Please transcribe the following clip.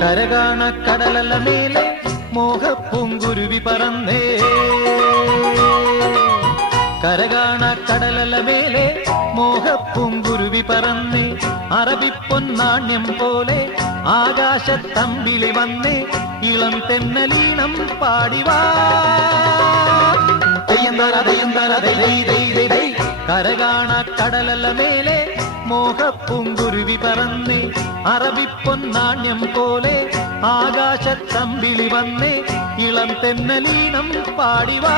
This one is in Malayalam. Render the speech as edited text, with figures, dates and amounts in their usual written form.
കരകാണ കടലല മേലെ മോഹപ്പൂങ്കുരുവി പറന്നേ, കരകാണ കടലല മേലെ മോഹപ്പൂങ്കുരുവി പറന്നേ, അറബിപ്പൊന്നാണ്യം പോലെ ആകാശത്തമ്പിളി വന്നേ, ഇളം തെന്നലീണം പാടിവാ. കരകാണ കടലല മേലെ മോഹപ്പൂങ്കുരുവി പറന്നേ, അറബിപ്പൊന്നാണ്യം പോലെ ആകാശത്തമ്പിളി വന്നേ, ഇളം തെന്നലീണം പാടിവാ.